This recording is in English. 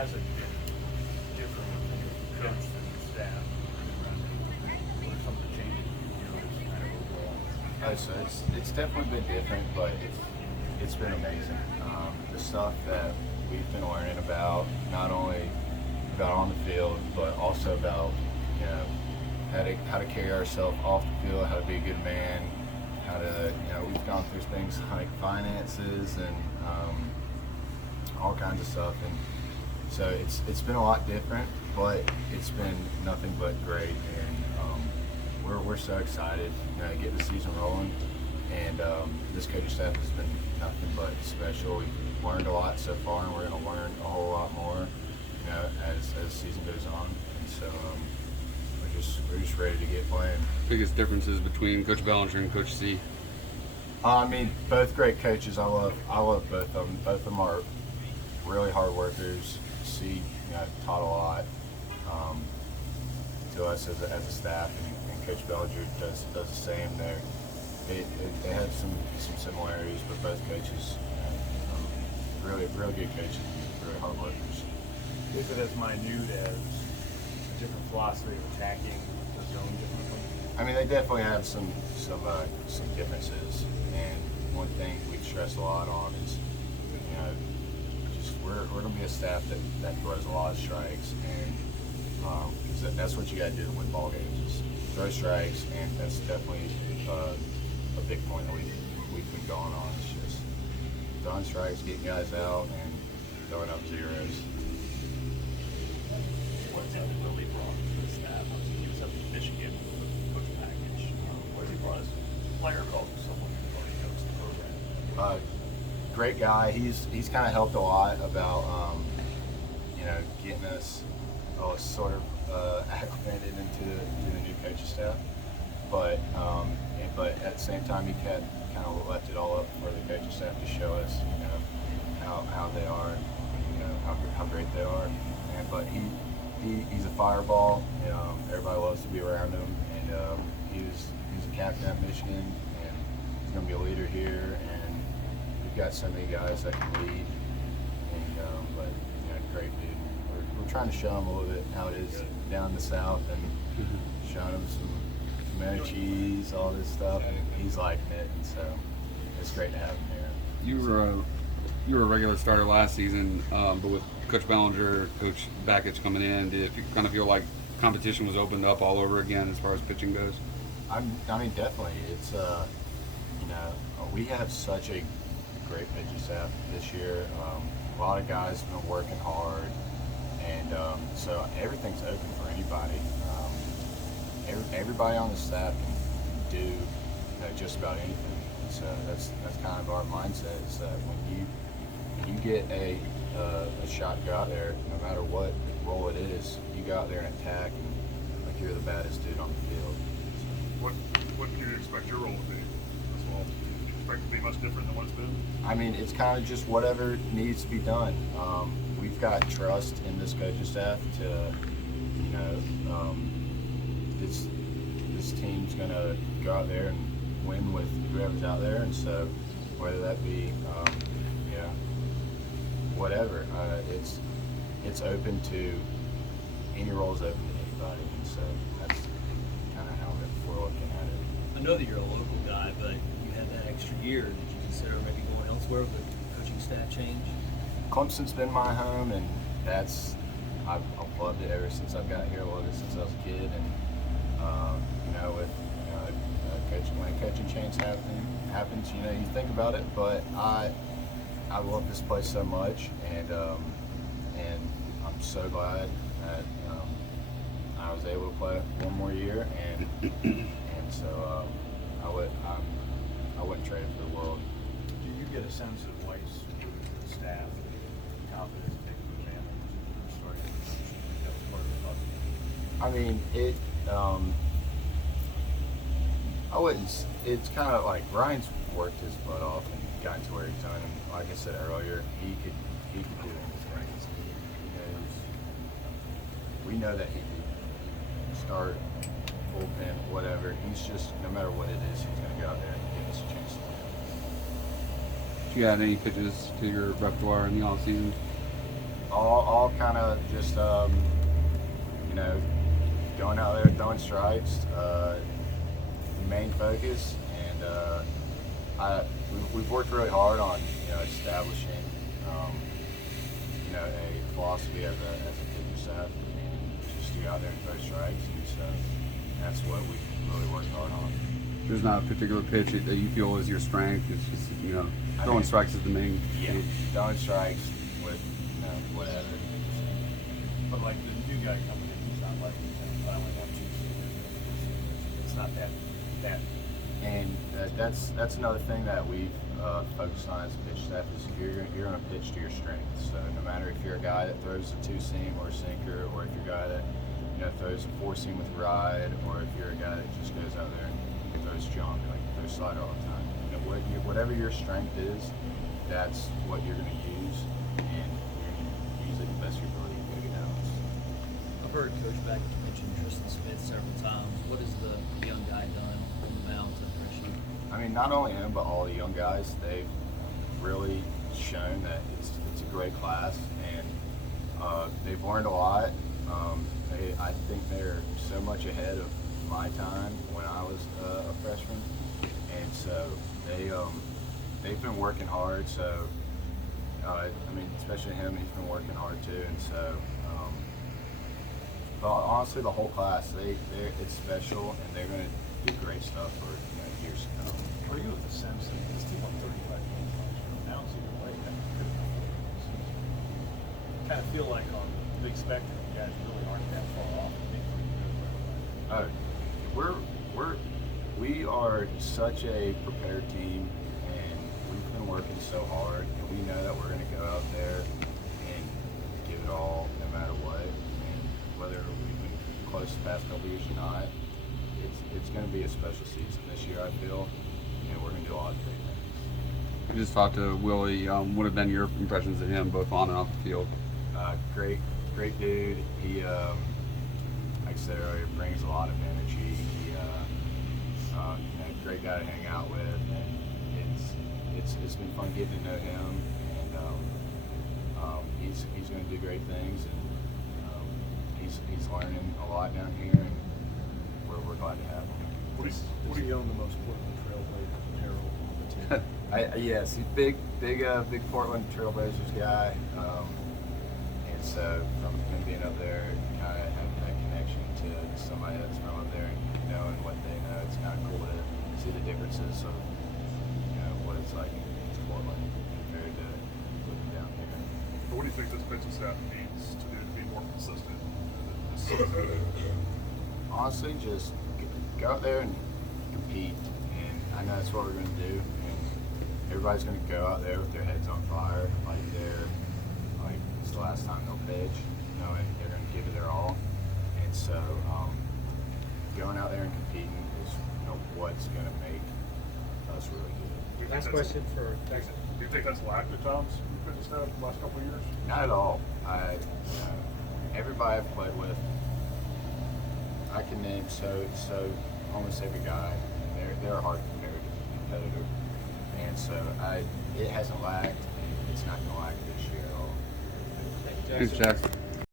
has it been different from the coach than the staff? What are some of the changes you noticed kind of overall? Oh, so it's definitely been different, but it's been amazing. The stuff that we've been learning about, not only about on the field, but also about how to carry ourselves off the field, how to be a good man, how to we've gone through things like finances and all kinds of stuff, and so it's been a lot different, but it's been nothing but great, and we're so excited to get the season rolling, and this coaching staff has been nothing but special. We've learned a lot so far, and we're going to learn a whole lot more, as the season goes on, and so we're just ready to get playing. Biggest differences between Coach Bellinger and Coach C? I mean, both great coaches. I love both of them. Both of them are really hard workers. C, taught a lot to us as a staff, and Coach Bellinger does the same. They have some similarities, but both coaches, really good coaches, really hard workers. Is it as minute as a different philosophy of attacking the zone differently? I mean, they definitely have some differences, and one thing we stress a lot on is, just we're going to be a staff that throws a lot of strikes, and because that's what you got to do to win ball games is throw strikes, and that's definitely a big point that we've been going on. It's just throwing strikes, getting guys out, and throwing up zeros. What's it really brought to the staff? He was up in Michigan with the coach package. What he brought as a player, but also someone who already knows the program. Great guy. He's kind of helped a lot about getting us sort of acclimated into the new coaching staff. But at the same time, he kind of left it all up for the coaching staff to show us how they are, and how great they are. But he's a fireball. Everybody loves to be around him, and he's a captain at Michigan, and he's going to be a leader here. And we've got so many guys that can lead, and great dude. We're trying to show him a little bit how it is down in the South, and showing him some tomato cheese, all this stuff, and he's liking it, and so it's great to have him here. You were a regular starter last season, but with Coach Bellinger, Coach Bakich coming in, did you kind of feel like competition was opened up all over again as far as pitching goes? I mean, definitely. It's we have such a great pitching staff this year. A lot of guys have been working hard, and so everything's open for anybody. Everybody on the staff can do just about anything. So that's kind of our mindset, is that when you get a shot to go out there, no matter what role it is, you go out there and attack, and like you're the baddest dude on the field. What do you expect your role to be as well? Do you expect it to be much different than what it's been? I mean, it's kind of just whatever needs to be done. We've got trust in this coaching staff to, this team's gonna go out there and win with whoever's out there, and so whether that be, whatever, it's open to any roles, open to anybody, and so that's kind of how we're looking at it. I know that you're a local guy, but you had that extra year. Did you consider maybe going elsewhere with the coaching staff change? Clemson's been my home, and I've loved it ever since I've got here. I loved it since I was a kid, and when coaching change happens, you think about it. But I love this place so much, and I'm so glad that I was able to play one more year, and so I wouldn't trade it for the world. Do you get a sense of White's the staff confidence in taking the family starting that was part of the puzzle? I mean, it's kind of like Ryan's worked his butt off and gotten to where he's done, and like I said earlier, he could do anything. We know that he could start, bullpen, whatever. He's just, no matter what it is, he's going to go out there and give us a chance to win. Did you add any pitches to your repertoire in the offseason? all kind of just you know, going out there throwing strikes, the main focus, and we've worked really hard on, you know, establishing you know, a philosophy as a pitching staff, and just to go out there and throw strikes, and so that's what we really worked hard on. There's not a particular pitch that you feel is your strength. It's just, you know, throwing strikes is the main. Yeah, throwing strikes with, you know, whatever. But like the new guy coming in, he's not like, I only want two seamers. It's not that. And that's another thing that we've focused on as a pitch staff is you're going to pitch to your strengths. So no matter if you're a guy that throws a two seam or a sinker, or if you're a guy that, you know, throws a four seam with ride, or if you're a guy that just goes out there and throws junk, like throws slider all the time. You know, whatever your strength is, that's what you're going to use, and you're going to use it the best of your ability to go get outs. I've heard Coach Back mention Tristan Smith several times. What has the young guy done on the mound to impress you? I mean, not only him, but all the young guys. They've really shown that it's a great class, and they've learned a lot. I think they're so much ahead of my time when I was a freshman, and so they've been working hard. So I mean, especially him, he's been working hard too, and so. But honestly, the whole class, it's special, and they're going to do great stuff for, you know, years to come. Are you with the sense that this team won 35 games last year? Now it's even like that. Kind of feel like on the big spectrum, you guys really aren't that far off. We are such a prepared team, and we've been working so hard, and we know that we're going to go out there and give it all no matter what. And whether we've been close the past couple years or not, it's going to be a special season this year, I feel, and we're going to do a lot of great things. I just talked to Willie. What have been your impressions of him, both on and off the field? Great dude. He, like I said earlier, brings a lot of energy. He, you know, great guy to hang out with, and it's been fun getting to know him. And he's going to do great things, and he's learning a lot down here, and we're glad to have him. Does he own the most Portland Trailblazer apparel on the team? Yes, he's big Portland Trailblazers guy, and so from him being up there, kind of having that connection to somebody that's from up there and knowing what they know, it's kind of cool to see the differences of, you know, what it's like in Portland compared to living down here. What do you think this pitching staff needs to do to be more consistent this season? Honestly, just go out there and compete, and I know that's what we're going to do. And everybody's going to go out there with their heads on fire, like it's the last time they'll pitch, knowing they're going to give it their all. And so, going out there and competing is, you know, what's going to make us really good. Last question for Jackson. Do you think that's lacked at times in the pitching staff the last couple of years? Not at all. Everybody I've played with, I can name so almost every guy. They're a hard competitor, and so it hasn't lacked. It's not going to lack this year at all. Thanks, Jackson.